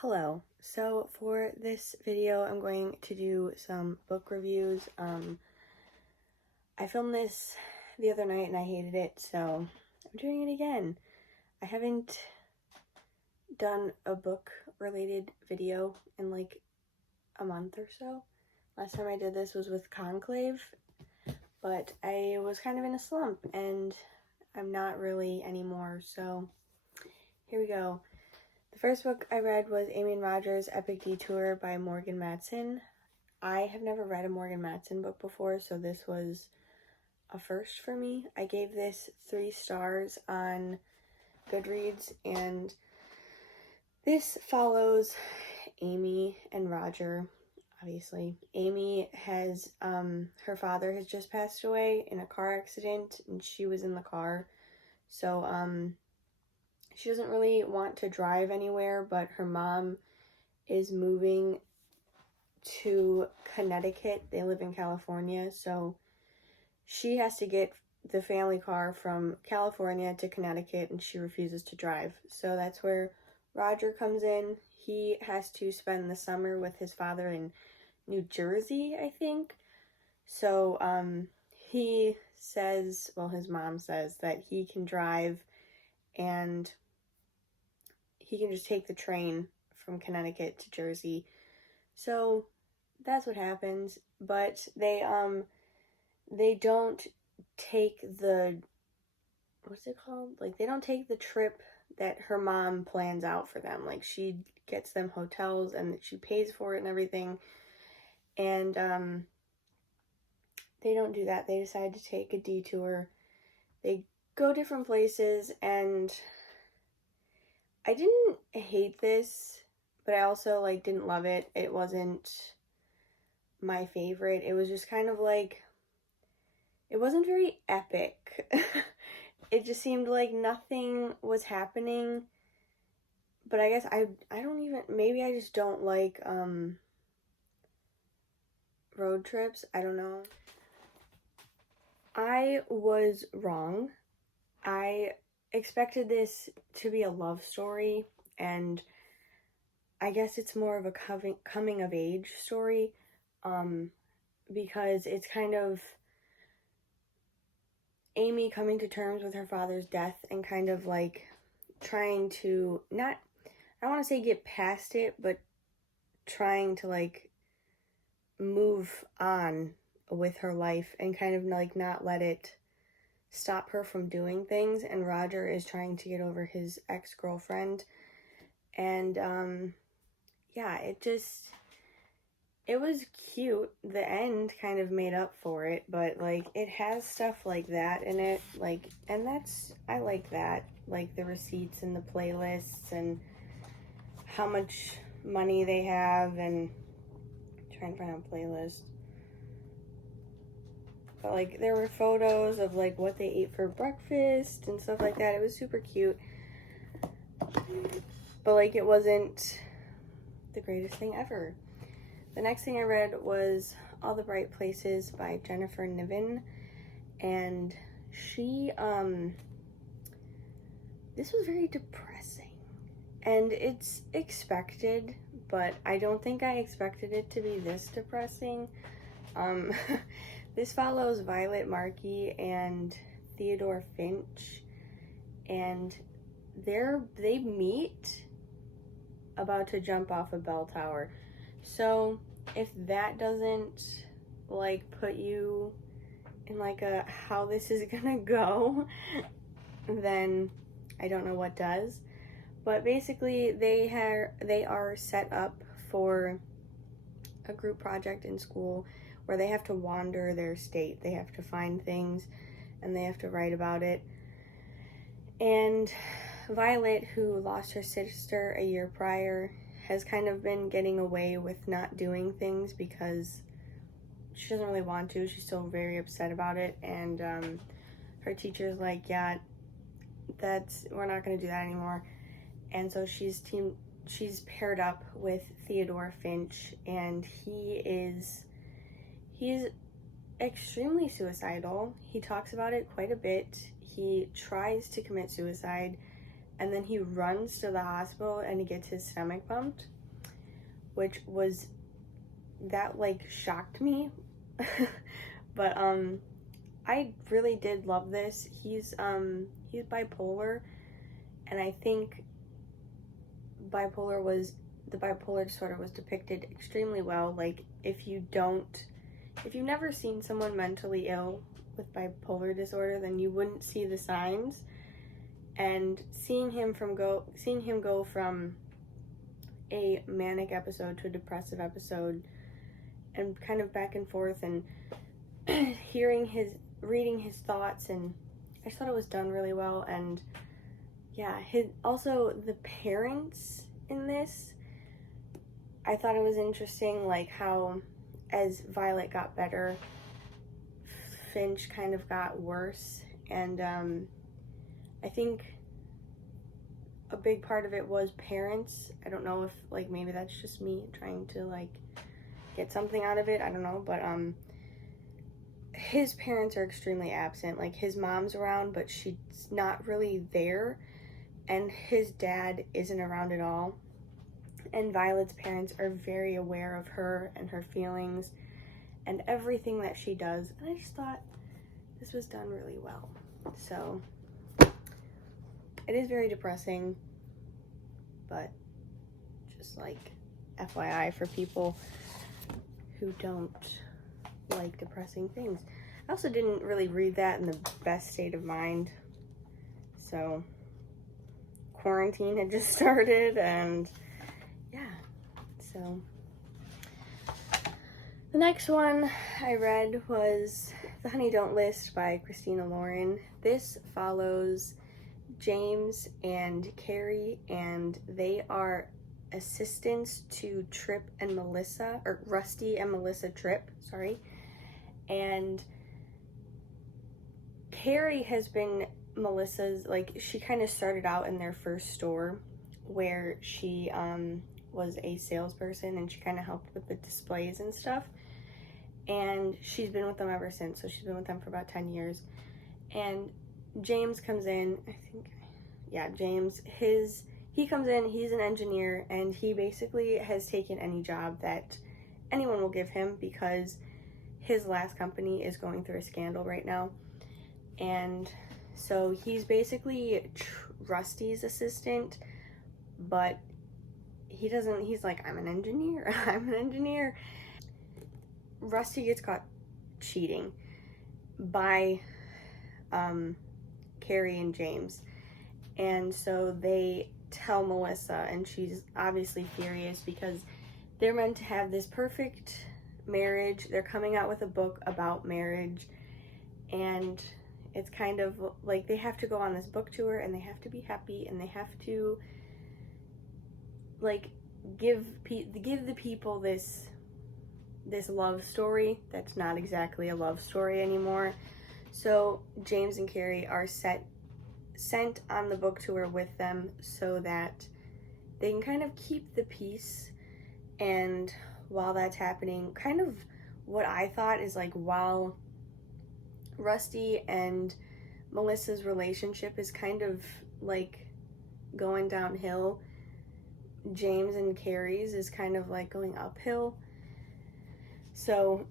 Hello. So for this video, I'm going to do some book reviews. I filmed this the other night and I hated it, so I'm doing it again. I haven't done a book related video in like a month or so. Last time I did this was with Conclave, but I was kind of in a slump and I'm not really anymore, so here we go. The first book I read was Amy and Roger's Epic Detour by Morgan Matson. I have never read a Morgan Matson book before, so this was a first for me. I gave this 3 stars on Goodreads, and this follows Amy and Roger, obviously. Amy has, her father has just passed away in a car accident, and she was in the car, so, she doesn't really want to drive anywhere, but her mom is moving to Connecticut. They live in California, so she has to get the family car from California to Connecticut, and she refuses to drive. So that's where Roger comes in. He has to spend the summer with his father in New Jersey, I think. So he says, well, his mom says that he can drive and he can just take the train from Connecticut to Jersey. So that's what happens, but they don't take the, what's it called? Like, they don't take the trip that her mom plans out for them. Like, she gets them hotels and she pays for it and everything. And they don't do that. They decide to take a detour. They go different places, and I didn't hate this, but I also, like, didn't love it. It wasn't my favorite. It was just kind of like, it wasn't very epic. It just seemed like nothing was happening. But I guess I don't even, maybe I just don't like road trips. I don't know. I was wrong. I expected this to be a love story, and I guess it's more of a coming of age story, because it's kind of Amy coming to terms with her father's death and kind of like trying to I don't want to say get past it, but trying to like move on with her life and kind of like not let it stop her from doing things. And Roger is trying to get over his ex-girlfriend, and yeah, it was cute. The end kind of made up for it, but like it has stuff like that in it, like, and I like that, like the receipts and the playlists and how much money they have, and I'm trying to find a playlist. But like there were photos of like what they ate for breakfast and stuff like that. It was super cute. But like it wasn't the greatest thing ever. The next thing I read was All the Bright Places by Jennifer Niven, and she this was very depressing. And it's expected, but I don't think I expected it to be this depressing. This follows Violet Markey and Theodore Finch, and they meet about to jump off a bell tower. So if that doesn't like put you in like a how this is gonna go, then I don't know what does. But basically they are set up for a group project in school where they have to wander their state. They have to find things and they have to write about it. And Violet, who lost her sister a year prior, has kind of been getting away with not doing things because she doesn't really want to. She's still very upset about it, and her teacher's like, yeah, we're not going to do that anymore. And so she's paired up with Theodore Finch, and he's extremely suicidal. He talks about it quite a bit. He tries to commit suicide, and then he runs to the hospital and he gets his stomach pumped, which was, that like shocked me. But I really did love this. He's bipolar, and I think the bipolar disorder was depicted extremely well. Like, if you've never seen someone mentally ill with bipolar disorder, then you wouldn't see the signs. And seeing him go from a manic episode to a depressive episode, and kind of back and forth, and reading his thoughts, and I just thought it was done really well. And yeah, also the parents in this, I thought it was interesting, like how as Violet got better, Finch kind of got worse. And I think a big part of it was parents. I don't know if, like, maybe that's just me trying to like get something out of it, I don't know, but his parents are extremely absent. Like, his mom's around, but she's not really there, and his dad isn't around at all. And Violet's parents are very aware of her and her feelings and everything that she does, and I just thought this was done really well. So it is very depressing, but just like FYI for people who don't like depressing things. I also didn't really read that in the best state of mind. So quarantine had just started, and yeah, so the next one I read was The Honey Don't List by Christina Lauren. This follows James and Carrie, and they are assistants to Trip and Melissa, or Rusty and Melissa Tripp, sorry. And Carrie has been Melissa's, like, she kind of started out in their first store where she was a salesperson, and she kind of helped with the displays and stuff. And she's been with them ever since, so she's been with them for about 10 years. And James comes in, James, he comes in, he's an engineer, and he basically has taken any job that anyone will give him because his last company is going through a scandal right now. And so he's basically Rusty's assistant, but he's like, I'm an engineer. Rusty gets caught cheating by Carrie and James. And so they tell Melissa, and she's obviously furious because they're meant to have this perfect marriage. They're coming out with a book about marriage, and it's kind of like they have to go on this book tour, and they have to be happy, and they have to like give the people this love story that's not exactly a love story anymore. So James and Carrie are sent on the book tour with them so that they can kind of keep the peace. And while that's happening, kind of what I thought is like, while Rusty and Melissa's relationship is kind of like going downhill, James and Carrie's is kind of like going uphill. So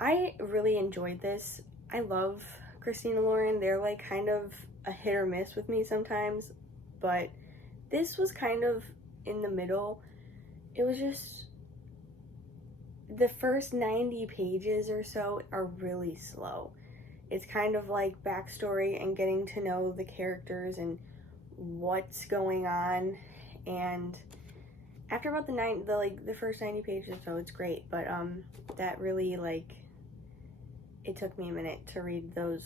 I really enjoyed this. I love Christina Lauren. They're like kind of a hit or miss with me sometimes, but this was kind of in the middle. It was just, the first 90 pages or so are really slow. It's kind of like backstory and getting to know the characters and what's going on. And after about the first 90 pages or so, it's great. But that really, like, it took me a minute to read those.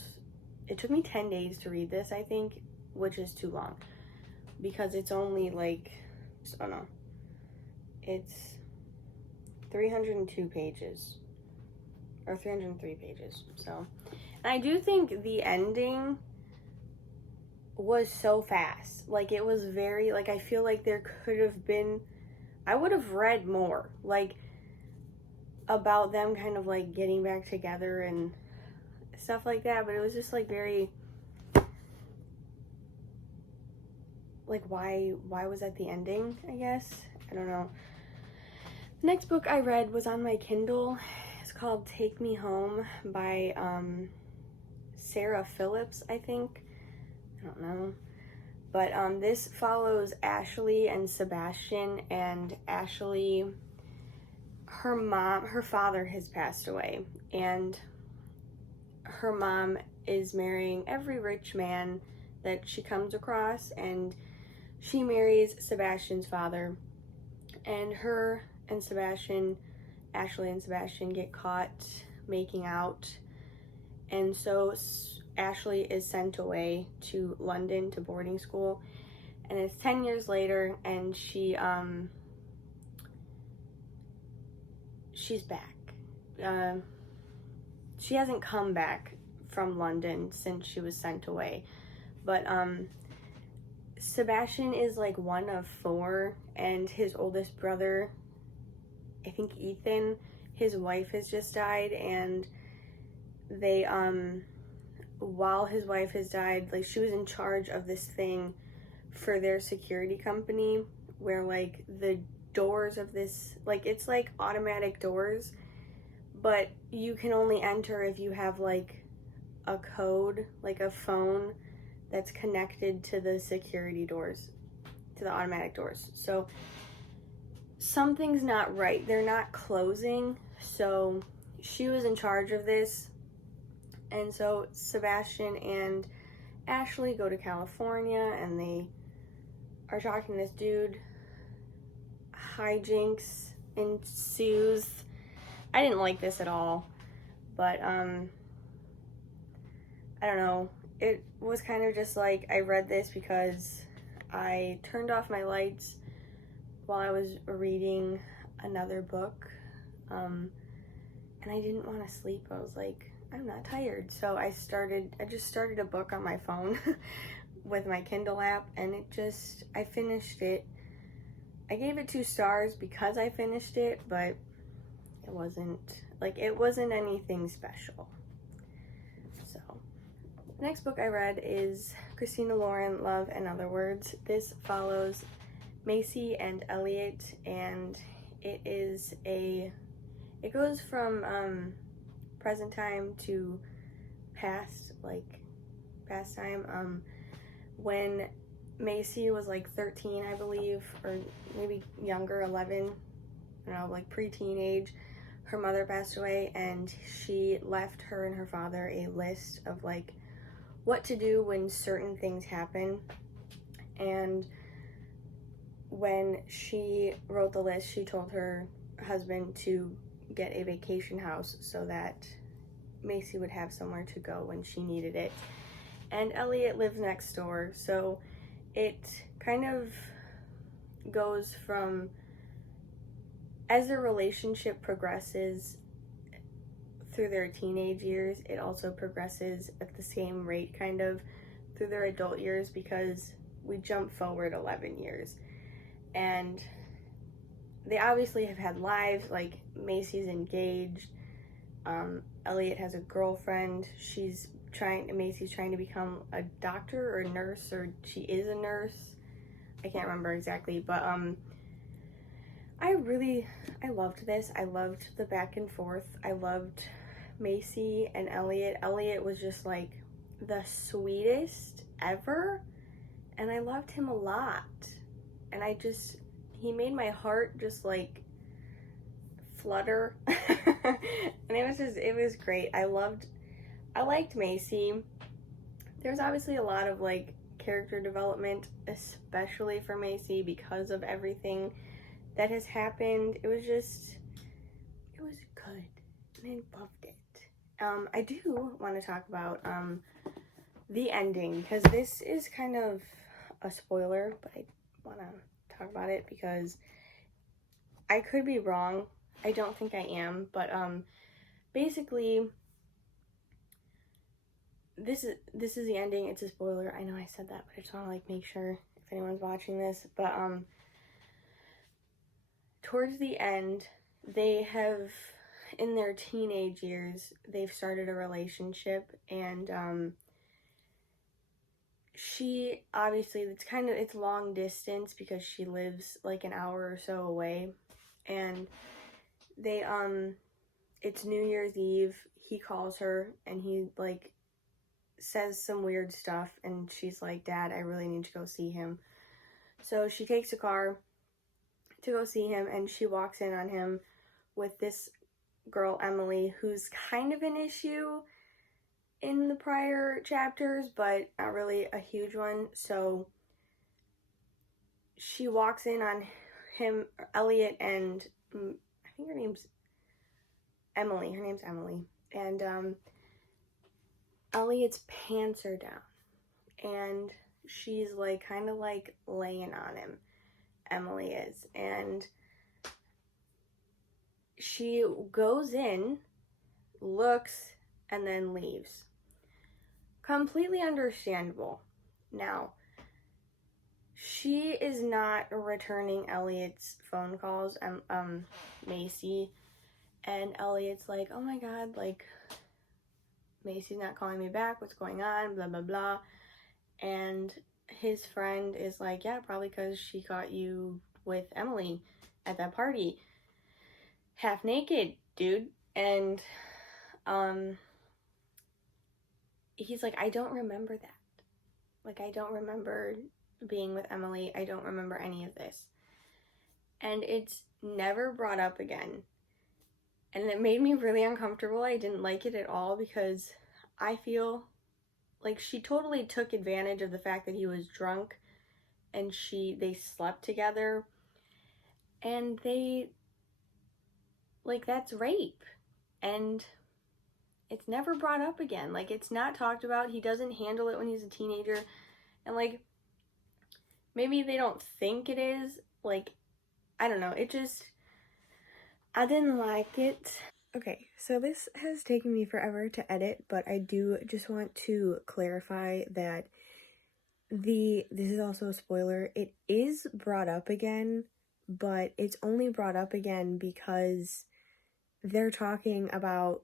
It took me 10 days to read this, I think, which is too long, because it's only like, oh no, it's 302 pages, or 303 pages, so. And I do think the ending was so fast. Like, it was very, like, I feel like there could have been, I would have read more, like, about them kind of, like, getting back together and stuff like that, but it was just, like, very, like, why was that the ending, I guess? I don't know. The next book I read was on my Kindle. It's called Take Me Home by Sarah Phillips, I think. I don't know. But this follows Ashley and Sebastian, and Ashley, her father has passed away, and her mom is marrying every rich man that she comes across, and she marries Sebastian's father, and her and Sebastian, Ashley and Sebastian, get caught making out, and so Ashley is sent away to London to boarding school, and it's 10 years later, and she's back. She hasn't come back from London since she was sent away, but Sebastian is like one of 4, and his oldest brother, I think Ethan, his wife has just died, and they while his wife has died, like, she was in charge of this thing for their security company where, like, the doors of this, like, it's like automatic doors, but you can only enter if you have, like, a code, like a phone that's connected to the security doors, to the automatic doors. So something's not right. They're not closing. So she was in charge of this. And so Sebastian and Ashley go to California, and they are talking to this dude. Hijinks ensues. I didn't like this at all, but I don't know. It was kind of just like, I read this because I turned off my lights while I was reading another book, and I didn't want to sleep. I was like, I'm not tired. So I just started a book on my phone with my Kindle app, and I finished it. I gave it 2 stars because I finished it, but it wasn't anything special. So the next book I read is Christina Lauren, Love and Other Words. This follows Macy and Elliot, and it goes from present time to past time, when Macy was like 13, I believe, or maybe younger, 11, I don't know, like pre-teenage. Her mother passed away, and she left her and her father a list of like what to do when certain things happen. And when she wrote the list, she told her husband to get a vacation house so that Macy would have somewhere to go when she needed it. And Elliot lives next door, so it kind of goes from, as their relationship progresses through their teenage years, it also progresses at the same rate kind of through their adult years, because we jump forward 11 years. And they obviously have had lives, like Macy's engaged, Elliot has a girlfriend, Macy's trying to become a doctor or a nurse, or she is a nurse, I can't remember exactly, but I loved this. I loved the back and forth. I loved Macy and Elliot. Elliot was just like the sweetest ever, and I loved him a lot, and he made my heart just like flutter. And it was great. I liked Macy. There's obviously a lot of like character development, especially for Macy, because of everything that has happened. It was good, and I loved it. I do want to talk about the ending, because this is kind of a spoiler, but I want to talk about it because I could be wrong. I don't think I am, but basically this is the ending. It's a spoiler. I know I said that, but I just want to like make sure if anyone's watching this. But towards the end, they have, in their teenage years, they've started a relationship, and she obviously, it's long distance because she lives like an hour or so away, and they it's New Year's Eve. He calls her and he like says some weird stuff, and she's like, Dad, I really need to go see him. So she takes a car to go see him, and she walks in on him with this girl, Emily, who's kind of an issue in the prior chapters, but not really a huge one. So she walks in on him, Elliot, and I think her name's Emily. Her name's Emily. And Elliot's pants are down, and she's like kind of like laying on him. Emily is, and she goes in, looks, and then leaves. Completely understandable. Now, she is not returning Elliot's phone calls, Macy, and Elliot's like, oh my god, like, Macy's not calling me back, what's going on, blah, blah, blah, and his friend is like, yeah, probably because she caught you with Emily at that party, half naked, dude, and, he's like, I don't remember that. Like, I don't remember being with Emily. I don't remember any of this. And it's never brought up again. And it made me really uncomfortable. I didn't like it at all because I feel like she totally took advantage of the fact that he was drunk, and they slept together. And that's rape. And it's never brought up again. Like, it's not talked about. He doesn't handle it when he's a teenager. And, like, maybe they don't think it is. Like, I don't know. I didn't like it. Okay, so this has taken me forever to edit, but I do just want to clarify that this is also a spoiler. It is brought up again, but it's only brought up again because they're talking about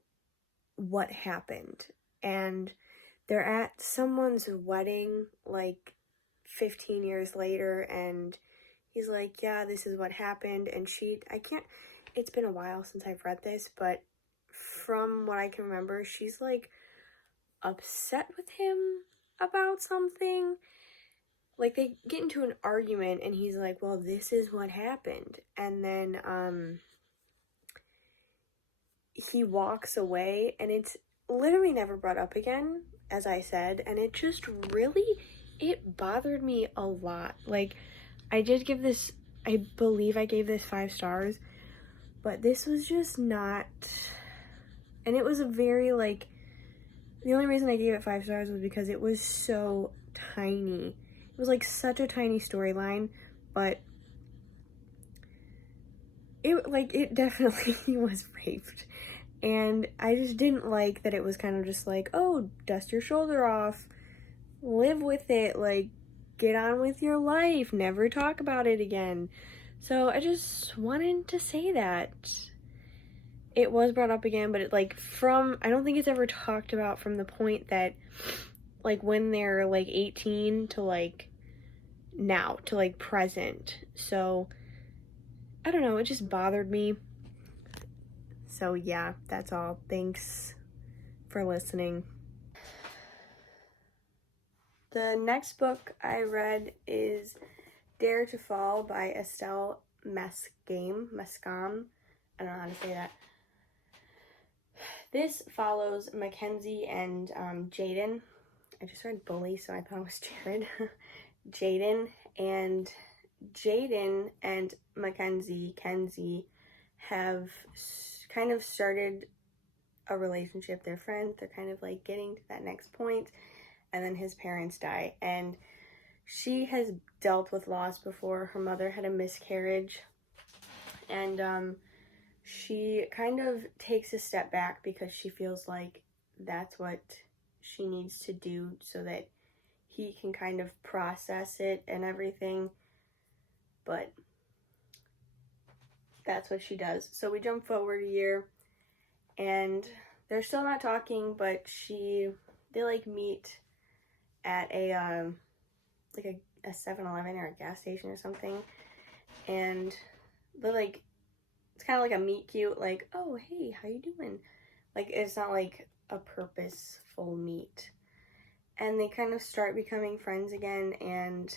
what happened, and they're at someone's wedding like 15 years later, and he's like, yeah, this is what happened, and it's been a while since I've read this, but from what I can remember, she's like upset with him about something. Like, they get into an argument, and he's like, well, this is what happened, and then he walks away, and it's literally never brought up again, as I said, and it just really, it bothered me a lot. Like, I believe I gave this 5 stars, but this was just not, and it was a very, like, the only reason I gave it 5 stars was because it was so tiny. It was, like, such a tiny storyline, but it definitely was raped. And I just didn't like that it was kind of just like, oh, dust your shoulder off, live with it, like, get on with your life, never talk about it again. So I just wanted to say that. It was brought up again, but I don't think it's ever talked about from the point that, like, when they're, like, 18 to, like, now, to, like, present. So, I don't know, it just bothered me. So, yeah, that's all. Thanks for listening. The next book I read is Dare to Fall by Estelle Mescam. I don't know how to say that. This follows Mackenzie and Jaden. I just read Bully, so I thought it was Jared. Jaden and Kenzie have kind of started a relationship. They're friends. They're kind of like getting to that next point, and then his parents die, and she has dealt with loss before. Her mother had a miscarriage, and she kind of takes a step back because she feels like that's what she needs to do so that he can kind of process it and everything, but that's what she does. So we jump forward a year, and they're still not talking, but they like meet at a like a 7-Eleven or a gas station or something, and they're like, it's kind of like a meet cute, like, oh, hey, how you doing? Like, it's not like a purposeful meet. And they kind of start becoming friends again, and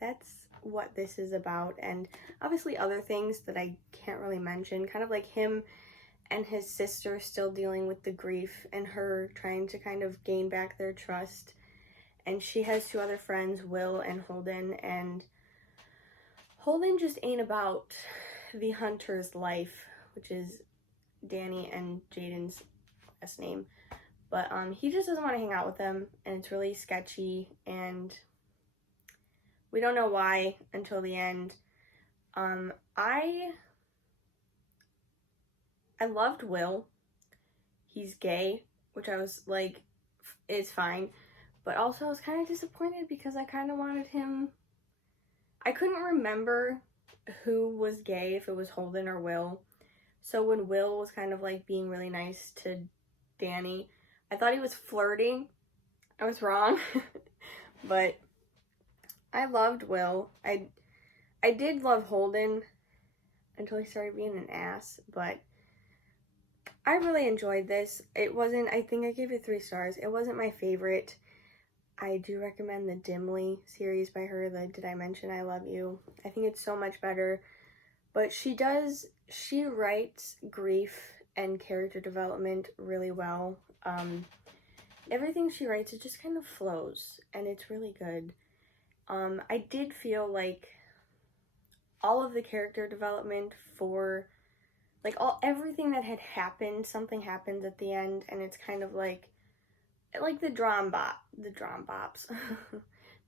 that's what this is about. And obviously other things that I can't really mention, kind of like him and his sister still dealing with the grief and her trying to kind of gain back their trust. And she has 2 other friends, Will and Holden, and Holden just ain't about the hunter's life, which is Danny and Jaden's last name. But he just doesn't want to hang out with them, and it's really sketchy, and we don't know why until the end. I loved Will. He's gay, which I was like, it's fine. But also I was kind of disappointed because I kind of wanted him. I couldn't remember who was gay, if it was Holden or Will. So when Will was kind of like being really nice to Danny, I thought he was flirting. I was wrong. But I loved Will. I did love Holden until he started being an ass, but I really enjoyed this. It wasn't, I think I gave it 3 stars. It wasn't my favorite. I do recommend the Dimly series by her, the Did I Mention I Love You? I think it's so much better. But she writes grief and character development really well. Everything she writes, it just kind of flows, and it's really good. I did feel like all of the character development for, like, everything that had happened, something happens at the end, and it's kind of like the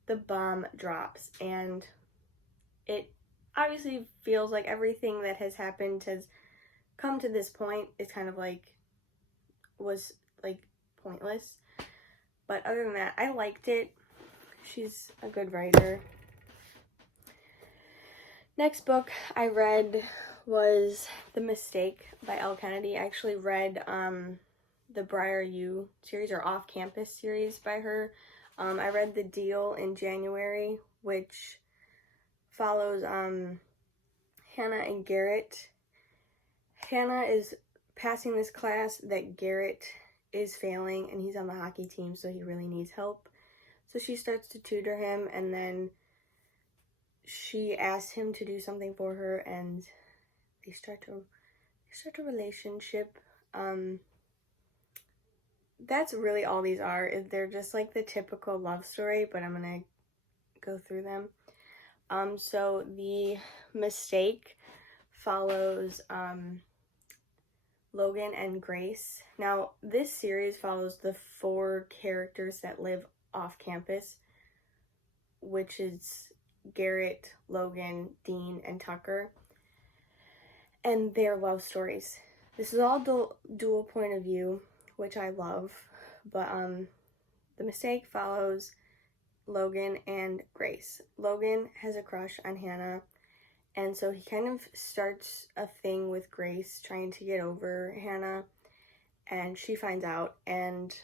the bomb drops, and it obviously feels like everything that has happened has come to this point is kind of like, was like pointless. But other than that, I liked it. She's a good writer. Next book I read was The Mistake by Elle Kennedy. I actually read the Briar U series, or Off Campus series by her. I read The Deal in January, which follows Hannah and Garrett. Hannah is passing this class that Garrett is failing, and he's on the hockey team, so he really needs help. So she starts to tutor him, and then she asks him to do something for her, and they start a relationship. That's really all these are. They're just like the typical love story, but I'm gonna go through them. So The Mistake follows Logan and Grace. Now, this series follows the 4 characters that live off campus, which is Garrett, Logan, Dean, and Tucker, and their love stories. This is all dual point of view, which I love, but The Mistake follows Logan and Grace. Logan has a crush on Hannah, and so he kind of starts a thing with Grace, trying to get over Hannah, and she finds out, and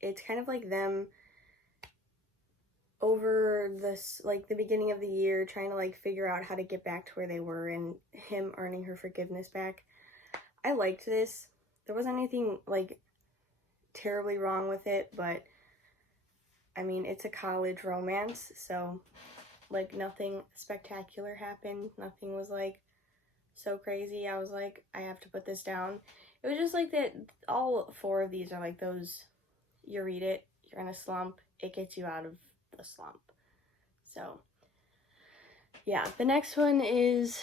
it's kind of like them over this, like, the beginning of the year, trying to like figure out how to get back to where they were, and him earning her forgiveness back. I liked this. There wasn't anything like terribly wrong with it, but I mean, it's a college romance, so like nothing spectacular happened. Nothing was like so crazy. I was like, I have to put this down. It was just like that. All 4 of these are like those, you read it, you're in a slump, it gets you out of the slump. So yeah, the next one is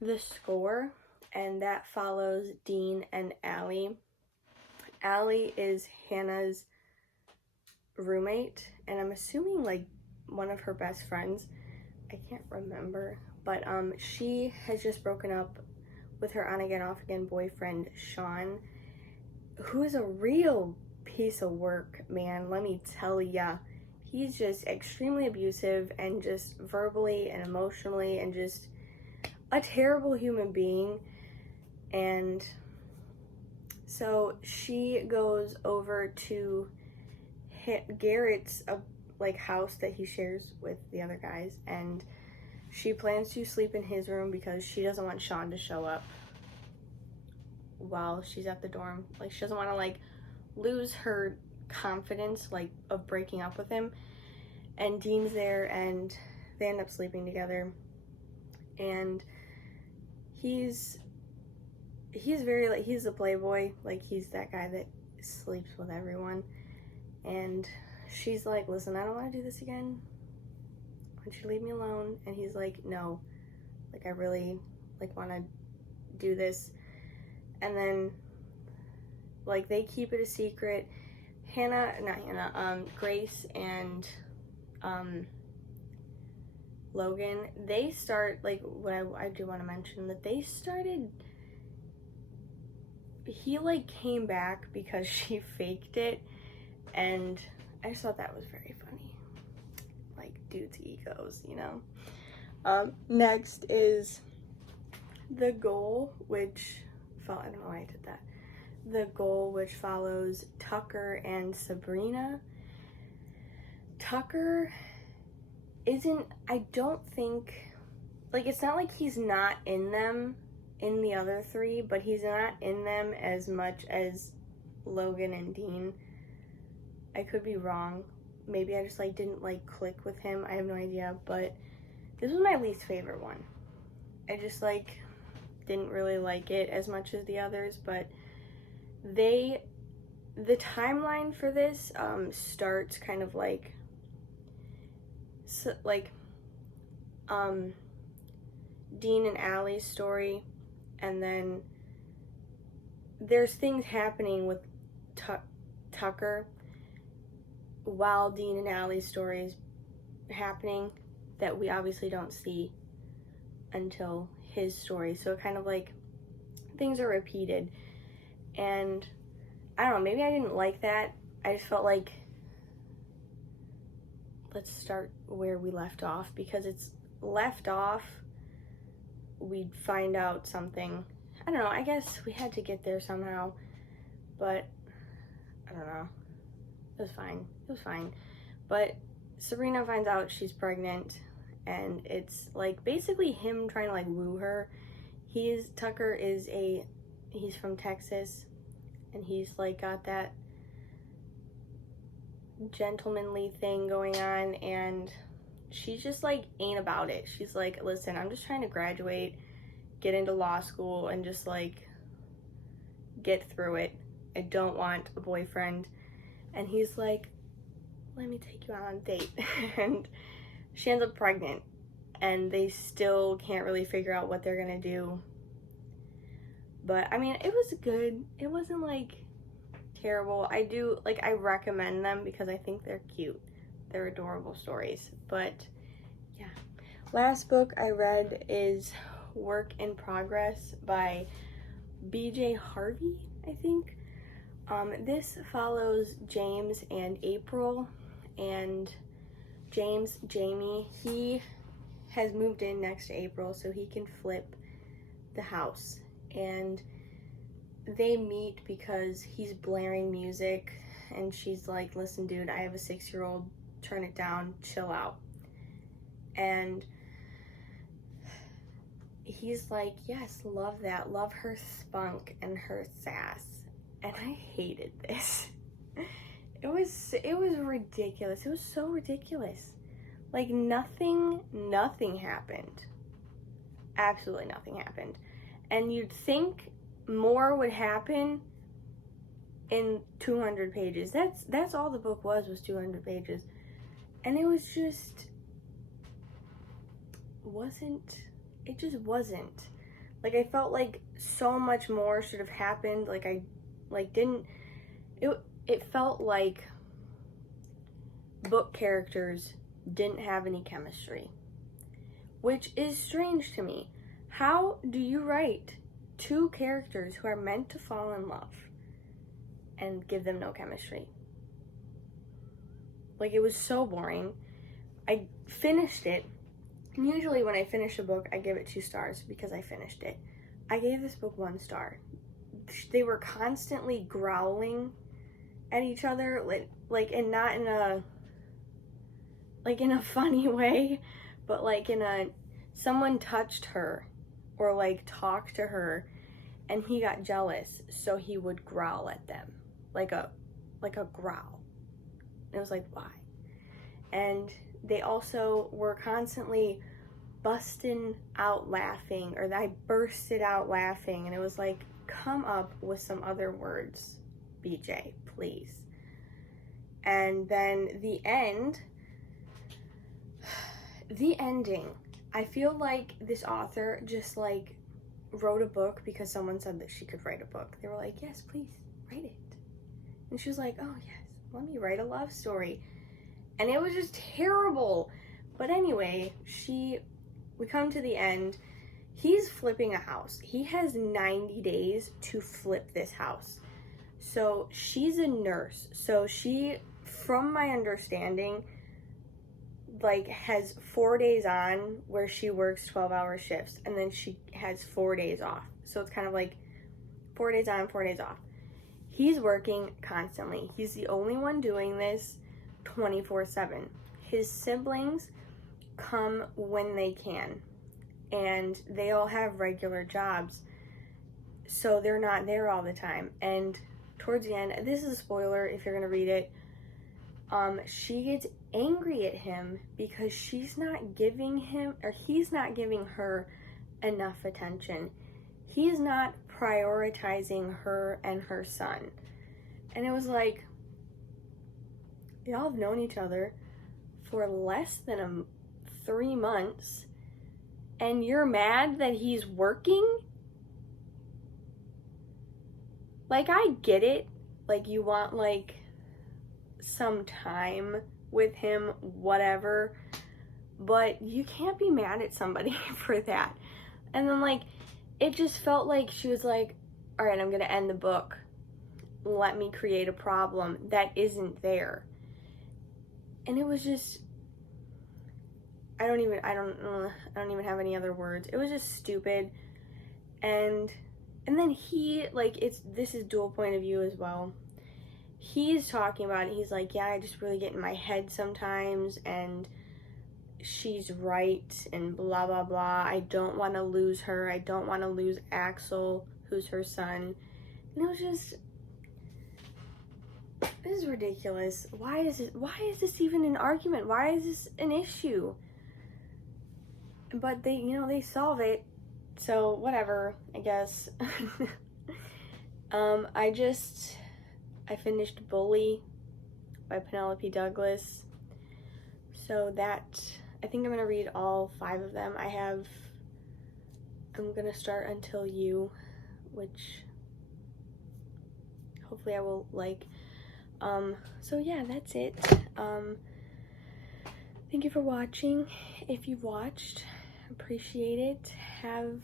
The Score, and that follows Dean and Allie. Allie is Hannah's roommate, and I'm assuming like one of her best friends. I can't remember, but she has just broken up with her on again off again boyfriend Sean, who is a real piece of work, man. Let me tell ya, he's just extremely abusive, and just verbally and emotionally, and just a terrible human being. And so she goes over to Garrett's like house that he shares with the other guys, and she plans to sleep in his room because she doesn't want Sean to show up while she's at the dorm. Like, she doesn't want to like lose her confidence like of breaking up with him. And Dean's there, and they end up sleeping together, and he's very like, he's a playboy, like he's that guy that sleeps with everyone. And she's like, listen, I don't want to do this again, why don't you leave me alone? And he's like, no, like I really like want to do this. And then like they keep it a secret. Grace and Logan, they start, like, what I do want to mention, that they started, he like came back because she faked it, and I just thought that was very funny. Like, dudes' egos, you know. Next is The Goal, which I don't know why I did that. The Goal, which follows Tucker and Sabrina. Tucker isn't, I don't think, like, it's not like he's not in them in the other three, but he's not in them as much as Logan and Dean. I could be wrong. Maybe I just like didn't like click with him. I have no idea, but this was my least favorite one. I just like didn't really like it as much as the others, but the timeline for this starts kind of like Dean and Allie's story, and then there's things happening with Tucker while Dean and Allie's story is happening that we obviously don't see until his story. So kind of like things are repeated, and I don't know, maybe I didn't like that. I just felt like, let's start where we left off, because it's left off, we'd find out something. I don't know, I guess we had to get there somehow, but I don't know. It was fine. But Sabrina finds out she's pregnant, and it's like basically him trying to like woo her. Tucker is he's from Texas, and he's like got that gentlemanly thing going on, and she just like ain't about it. She's like, listen, I'm just trying to graduate, get into law school, and just like get through it. I don't want a boyfriend. And he's like, let me take you out on a date. And she ends up pregnant, and they still can't really figure out what they're gonna do. But I mean, it was good. It wasn't like terrible. I recommend them because I think they're cute. They're adorable stories. But yeah. Last book I read is Work in Progress by BJ Harvey, I think. This follows James and April, and Jamie, he has moved in next to April so he can flip the house, and they meet because he's blaring music, and she's like, listen dude, I have a 6-year-old, turn it down, chill out. And he's like, yes, love that, love her spunk and her sass. And I hated this. It was ridiculous. It was so ridiculous. Like nothing happened. Absolutely nothing happened. And you'd think more would happen in 200 pages. That's all the book was 200 pages. And it was just it just wasn't. Like I felt like so much more should have happened. It felt like book characters didn't have any chemistry, which is strange to me. How do you write two characters who are meant to fall in love and give them no chemistry? Like, it was so boring. I finished it, and usually when I finish a book, I give it 2 stars because I finished it. I gave this book 1 star. They were constantly growling at each other, like, and not in a like in a funny way, but like in a, someone touched her or like talked to her and he got jealous, so he would growl at them, like a growl. It was like, why? And they also were constantly busting out laughing, or I bursted out laughing, and it was like, come up with some other words, BJ, please. And then the ending, I feel like this author just like wrote a book because someone said that she could write a book. They were like, yes, please write it. And she was like, oh yes, let me write a love story. And it was just terrible. But anyway, we come to the end. He's flipping a house. He has 90 days to flip this house. So she's a nurse. So she, from my understanding, like has 4 days on where she works 12-hour shifts, and then she has 4 days off. So it's kind of like 4 days on, 4 days off. He's working constantly. He's the only one doing this 24/7. His siblings come when they can, and they all have regular jobs, so they're not there all the time. And towards the end, this is a spoiler if you're gonna read it, she gets angry at him because she's not giving him, or he's not giving her enough attention. He's not prioritizing her and her son. And it was like, y'all have known each other for less than 3 months, and you're mad that he's working? Like, I get it. Like, you want, like, some time with him, whatever. But you can't be mad at somebody for that. And then, like, it just felt like she was like, all right, I'm going to end the book. Let me create a problem that isn't there. And it was just, I don't even have any other words. It was just stupid. And then he, like, this is dual point of view as well. He's talking about it. He's like, yeah, I just really get in my head sometimes, and she's right, and blah, blah, blah. I don't want to lose her. I don't want to lose Axel, who's her son. And it was just, this is ridiculous. Why is this even an argument? Why is this an issue? But they solve it, so whatever, I guess. I finished Bully by Penelope Douglas. So I think I'm gonna read all 5 of them. I'm gonna start Until You, which hopefully I will like. So yeah, that's it. Thank you for watching. If you've watched, appreciate it. Have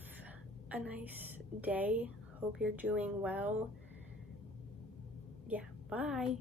a nice day. Hope you're doing well. Yeah, bye.